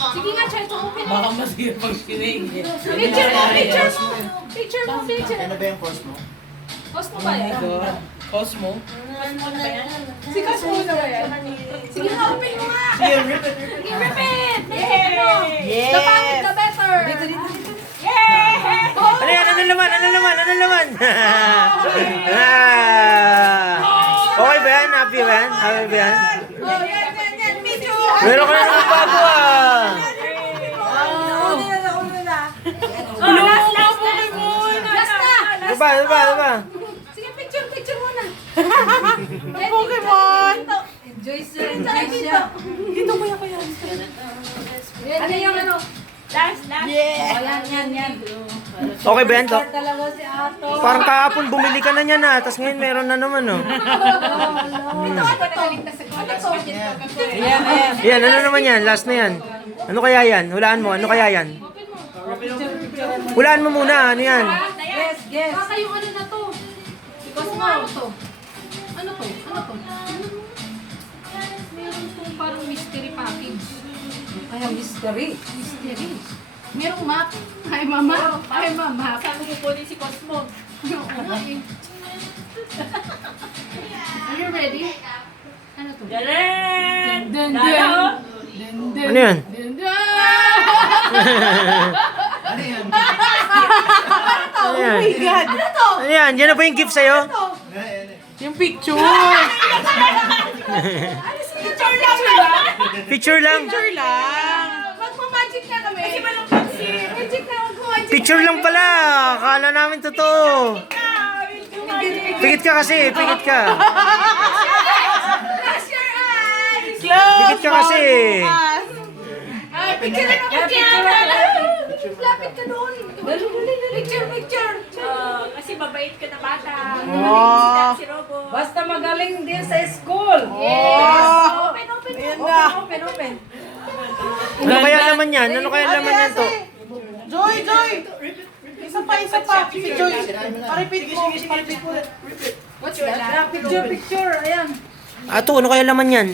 Sige nga, try to open it. Baka masira pag-kinig. Picture mo, picture mo. Picture mo, picture. Ano ba yung cost mo? Cosmo ba yan? Cosmo? Si Cosmo na ba yan? Sige nga, open mo nga. Sige, rip it. Sige, rip it. Yes. The faster, the better. Ano yan? Ano naman? Ano naman? Ano naman? Ah. Okay ba yan? Happy ba yan? Happy ba yan? Oh, yan. Picture. Meron ka na naman bago ah. Oh, last na. Last na. Ano ba? Ano ba? Ano ba? Sige, picture muna. Pokemon! Joyce siya. Dito kuya. Ano yung ano? Last. Yeah! Oh, yan. Okay ba yan? To? Talaga si Ato. Parang kahapon bumili ka na niyan ah. Tapos ngayon meron na naman oh. Ayan. Yan, ano naman yan? Last na yan. Ano kaya yan? Hulaan mo. Ano kaya yan? Hulaan mo muna. Ano yan? Yes. Baka yung ano na to. Because ano to? Ano to? Meron pong parang mystery package. Ay, ang mystery. Mystery. Merong map. Ay, mama. Saan mo pupunin si Cosmo? Oo, eh. Are you ready? Ano to? Dun. Ano yan? Ano yan? Ano yan? Oh my God! Ano yan? Yan na ba yung gift sa'yo? Yung picture! Picture lang. Picture lang. Picture lang! Magmamagic na kami. Kasi malungkot si... Magic na magmamagic. Picture lang pala. Akala namin totoo. Pikit ka kasi. Pikit ka. Close your eyes. Pikit ka kasi. Ay, picture lang ako dyan. Lapit ka doon. Dali. Picture. Kasi mabait ka na bata. Oh. Si Robo. Basta magaling din sa school! Yes. Open. Ayan na! Open. Ano kaya laman yan? Ano kaya laman yan to? Joy! Isa pa! Si Joy! Paripit mo! What's that? Picture! Ayan! Ato, ano kaya laman yan?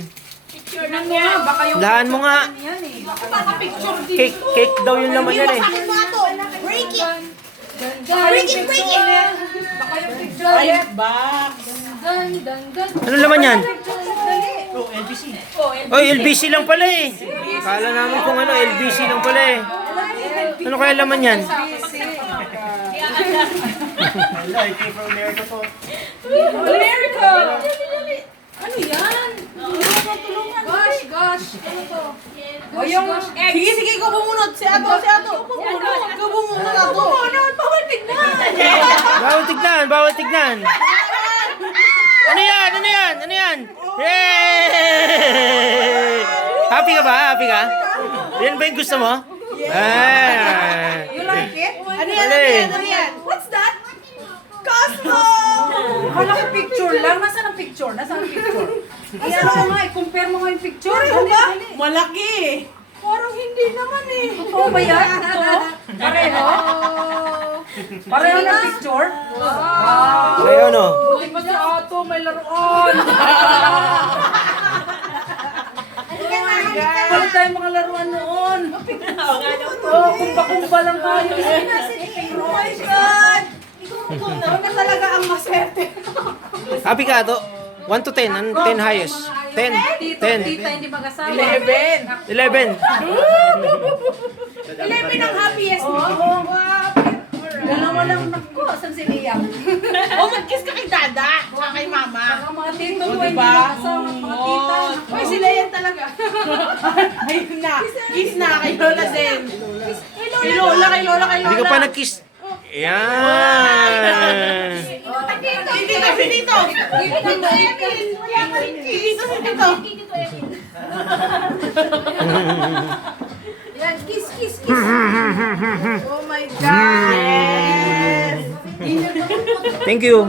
Picture lang yan. Baka yung Lahan mo nga. yan eh. Picture din. Cake daw yung laman yan eh. Break it. Baka yung picture. Ay, box! Dun. Ano laman yan? Oh, LBC. Oy, LBC lang pala eh. Kala namin kung ano, LBC lang pala eh. Ano kaya laman yan? Hello, I came from America po. America. Ano yan? Tulungan. Gosh. Ano to? O yung... Sige, ikaw bumunod! Si Ato! Ikaw bumunod, Ato! Bawal tignan. Bawal tignan. Ano yan? Yay! Happy ka ba? Yan ba yung gusto mo? Ah. You like it? Ano yan? What's that? Cosmo! Wala ko picture lang. Nasaan ang picture? Ayan mo nga, compare mo nga yung picture. Pareho ba? Malaki. Parang hindi naman eh. Totoo ba yan? Pareho? Pareho ng picture? Wow. Kaya ano? Buti pa si Ato, may laruan. Balik tayo mga laruan noon. Oo, kumba-kumba lang tayo. Oh my God! Ikaw na talaga ang maswerte. Happy ka to? 1 to 10. Ano 10 highest? 10. 10. Tita, hindi mag-asawa. 11. 11 ang happiest mo. Dalawa lang nako, saan si Liam? Oh, mag-kiss ka kay Dada. Tsaka kay Mama. Ang mga tito ko hindi mag-asawa, mga tita. Uy, sila yan talaga. Ayun na. Kiss na kay Lola Zen. Kay Lola. Hindi ka pa nag-kiss. Yan. Dito. Yan, kiss. Oh my God! Thank you.